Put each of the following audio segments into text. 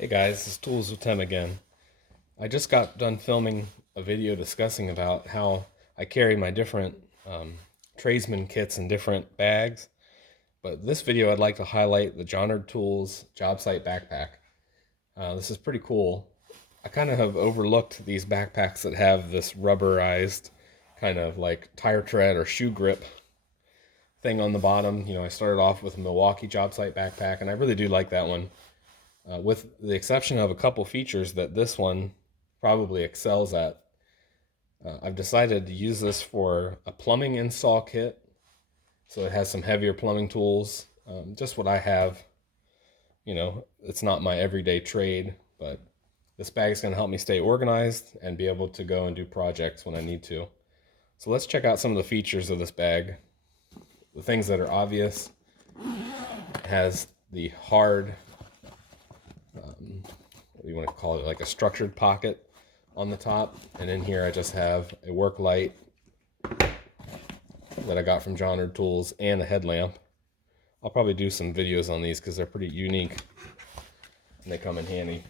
Hey guys, this is Tools with Tim again. I just got done filming a video discussing about how I carry my different tradesman kits in different bags. But this video I'd like to highlight the Jonard Tools Jobsite backpack. This is pretty cool. I kind of have overlooked these backpacks that have this rubberized kind of like tire tread or shoe grip thing on the bottom. I started off with a Milwaukee Jobsite backpack, and I really do like that one. With the exception of a couple features that this one probably excels at. I've decided to use this for a plumbing install kit. So it has some heavier plumbing tools, just what I have. It's not my everyday trade, but this bag is going to help me stay organized and be able to go and do projects when I need to. So let's check out some of the features of this bag. The things that are obvious: it has the hard, what do you want to call it, like a structured pocket on the top. And in here I just have a work light that I got from Jonard Tools and a headlamp. I'll probably do some videos on these because they're pretty unique and they come in handy.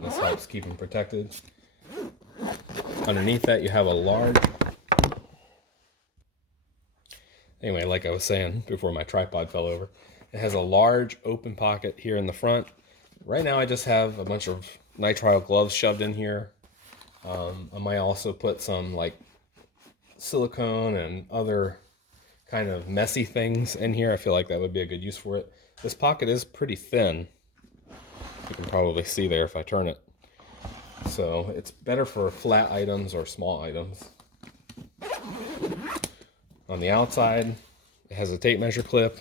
This helps keep them protected. Underneath that you have a large, anyway, like I was saying before my tripod fell over, it has a large open pocket here in the front. Right now I just have a bunch of nitrile gloves shoved in here. I might also put some like silicone and other kind of messy things in here. I feel like that would be a good use for it. This pocket is pretty thin. You can probably see there if I turn it. So it's better for flat items or small items. On the outside, it has a tape measure clip.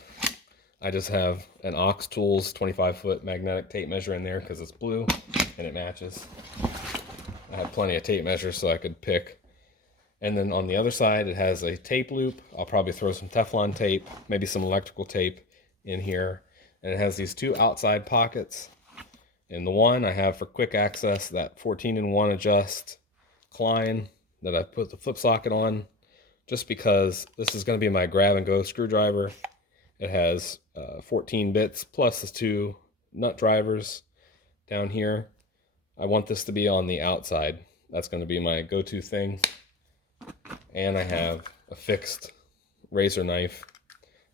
I just have an Ox Tools 25-foot magnetic tape measure in there because it's blue and it matches. I had plenty of tape measures so I could pick. And then on the other side, it has a tape loop. I'll probably throw some Teflon tape, maybe some electrical tape in here. And it has these two outside pockets. And the one I have for quick access, that 14-in-1 adjust Klein that I put the flip socket on, just because this is going to be my grab and go screwdriver. It has 14 bits plus the two nut drivers down here. I want this to be on the outside. That's going to be my go-to thing. And I have a fixed razor knife.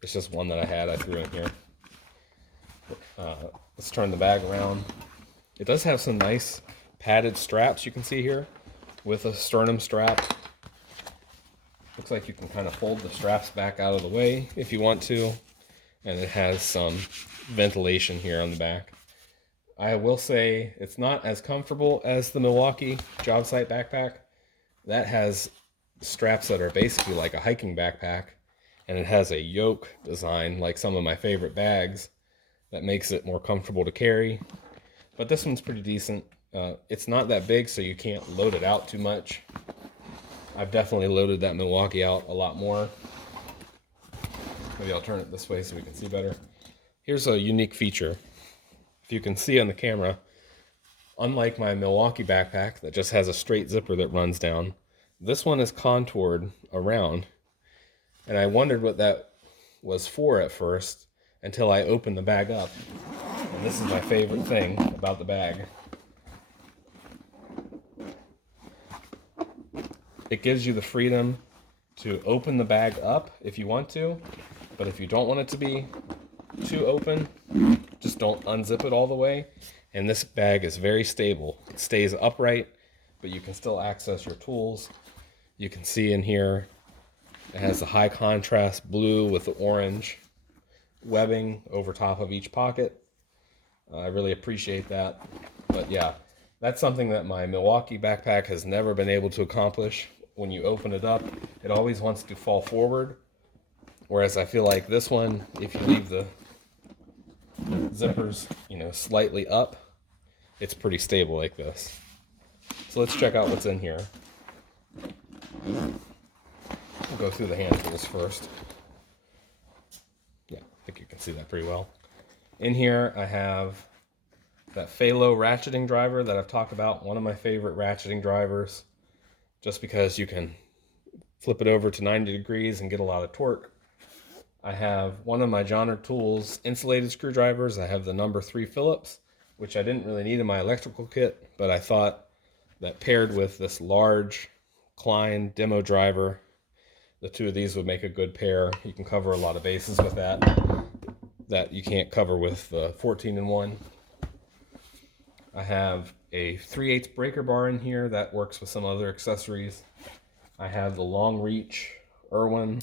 It's just one that I had, I threw in here. Let's turn the bag around. It does have some nice padded straps you can see here with a sternum strap. Looks like you can kind of fold the straps back out of the way if you want to. And it has some ventilation here on the back. I will say it's not as comfortable as the Milwaukee Jobsite backpack. That has straps that are basically like a hiking backpack, and it has a yoke design like some of my favorite bags that makes it more comfortable to carry. But this one's pretty decent. It's not that big, so you can't load it out too much. I've definitely loaded that Milwaukee out a lot more. Maybe I'll turn it this way so we can see better. Here's a unique feature. If you can see on the camera, unlike my Milwaukee backpack that just has a straight zipper that runs down, this one is contoured around. And I wondered what that was for at first until I opened the bag up. And this is my favorite thing about the bag. It gives you the freedom to open the bag up if you want to, but if you don't want it to be too open, just don't unzip it all the way. And this bag is very stable. It stays upright, but you can still access your tools. You can see in here, it has the high contrast blue with the orange webbing over top of each pocket. I really appreciate that. But yeah, that's something that my Milwaukee backpack has never been able to accomplish. When you open it up, it always wants to fall forward. Whereas I feel like this one, if you leave the zippers, slightly up, it's pretty stable like this. So let's check out what's in here. We'll go through the hand tools first. Yeah, I think you can see that pretty well. In here I have that Phalo ratcheting driver that I've talked about, one of my favorite ratcheting drivers, just because you can flip it over to 90 degrees and get a lot of torque. I have one of my Jonard Tools insulated screwdrivers. I have the number 3 Phillips, which I didn't really need in my electrical kit, but I thought that paired with this large Klein demo driver, the two of these would make a good pair. You can cover a lot of bases with that you can't cover with the 14-in-1. I have a 3/8 breaker bar in here that works with some other accessories. I have the long reach Irwin,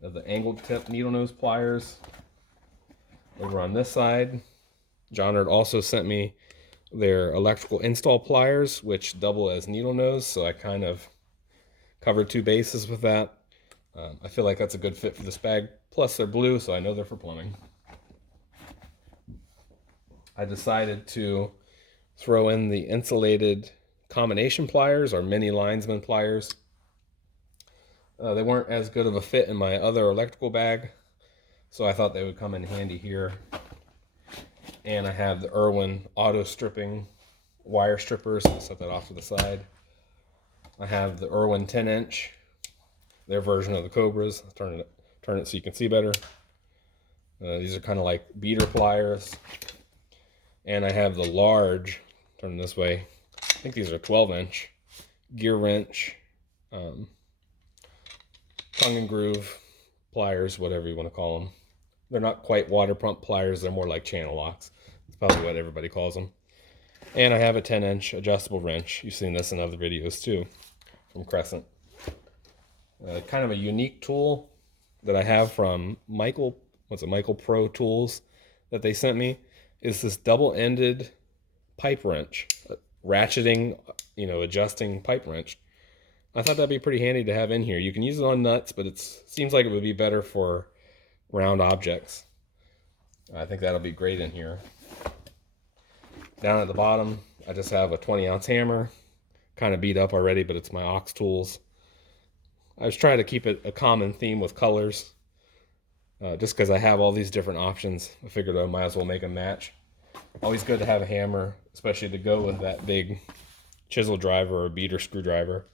the angled tip needle nose pliers. Over on this side, Jonard also sent me their electrical install pliers, which double as needle nose, so I kind of covered 2 bases with that. I feel like that's a good fit for this bag. Plus they're blue, so I know they're for plumbing. I decided to throw in the insulated combination pliers, or mini linesman pliers. They weren't as good of a fit in my other electrical bag, so I thought they would come in handy here. And I have the Irwin auto stripping wire strippers. I'll set that off to the side. I have the Irwin 10-inch, their version of the Cobras. Turn it so you can see better. These are kind of like beater pliers. And I have the large, turn this way, I think these are 12-inch, gear wrench, tongue and groove pliers, whatever you want to call them. They're not quite water pump pliers, they're more like channel locks. That's probably what everybody calls them. And I have a 10-inch adjustable wrench. You've seen this in other videos too, from Crescent. Kind of a unique tool that I have from Michael Pro Tools that they sent me is this double-ended pipe wrench, ratcheting, adjusting pipe wrench. I thought that'd be pretty handy to have in here. You can use it on nuts, but it seems like it would be better for round objects. I think that'll be great in here. Down at the bottom, I just have a 20-ounce hammer, kind of beat up already, but it's my Ox Tools. I was trying to keep it a common theme with colors. Just because I have all these different options, I figured I might as well make a match. Always good to have a hammer, especially to go with that big chisel driver or beater screwdriver.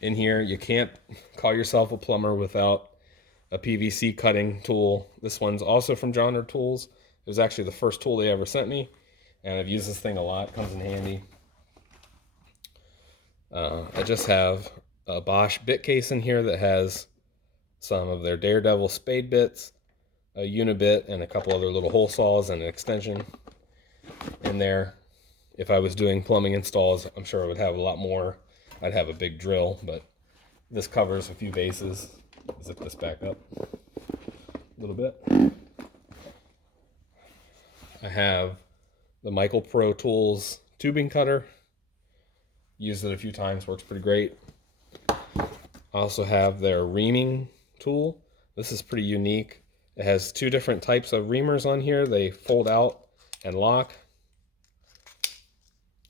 In here, you can't call yourself a plumber without a PVC cutting tool. This one's also from Jonard Tools. It was actually the first tool they ever sent me, and I've used this thing a lot. It comes in handy. I just have a Bosch bit case in here that has some of their Daredevil spade bits, a unibit, and a couple other little hole saws and an extension in there. If I was doing plumbing installs, I'm sure I would have a lot more. I'd have a big drill, but this covers a few bases. Zip this back up a little bit. I have the Michael Pro Tools tubing cutter. Used it a few times, works pretty great. I also have their reaming tool. This is pretty unique. It has 2 different types of reamers on here. They fold out and lock.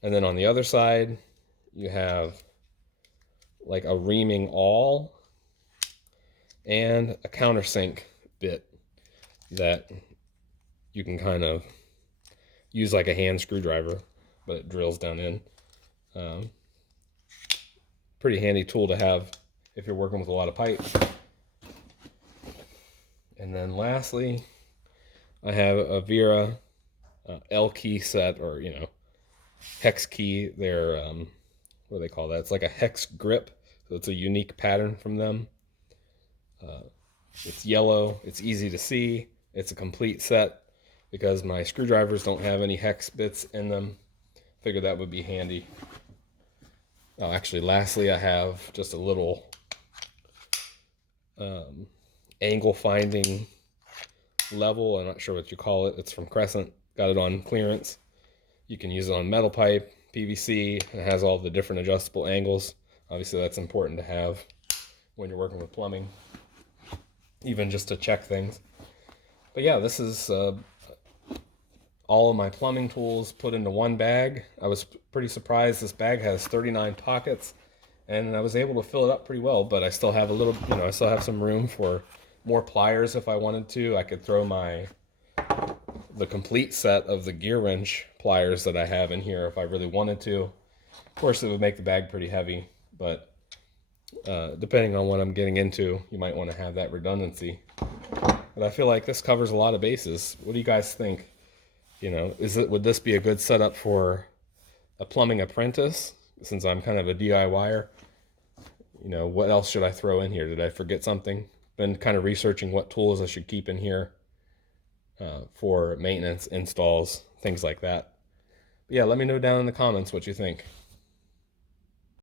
And then on the other side, you have like a reaming awl and a countersink bit that you can kind of use like a hand screwdriver, but it drills down in. Pretty handy tool to have if you're working with a lot of pipe. And then lastly, I have a Vera L key set, or hex key. They're what do they call that? It's like a hex grip, so it's a unique pattern from them. It's yellow. It's easy to see. It's a complete set because my screwdrivers don't have any hex bits in them. Figured that would be handy. Actually, lastly, I have just a little angle finding level. I'm not sure what you call it. It's from Crescent. Got it on clearance. You can use it on metal pipe, PVC. It has all the different adjustable angles. Obviously, that's important to have when you're working with plumbing, even just to check things. But yeah, this is all of my plumbing tools put into one bag. I was pretty surprised. This bag has 39 pockets, and I was able to fill it up pretty well, but I still have a little, I still have some room for more pliers if I wanted to. I could throw the complete set of the gear wrench pliers that I have in here if I really wanted to. Of course, it would make the bag pretty heavy, but Depending on what I'm getting into, you might want to have that redundancy. But I feel like this covers a lot of bases. What do you guys think? Would this be a good setup for a plumbing apprentice? Since I'm kind of a DIYer, what else should I throw in here? Did I forget something? Been kind of researching what tools I should keep in here for maintenance, installs, things like that. But yeah, let me know down in the comments what you think.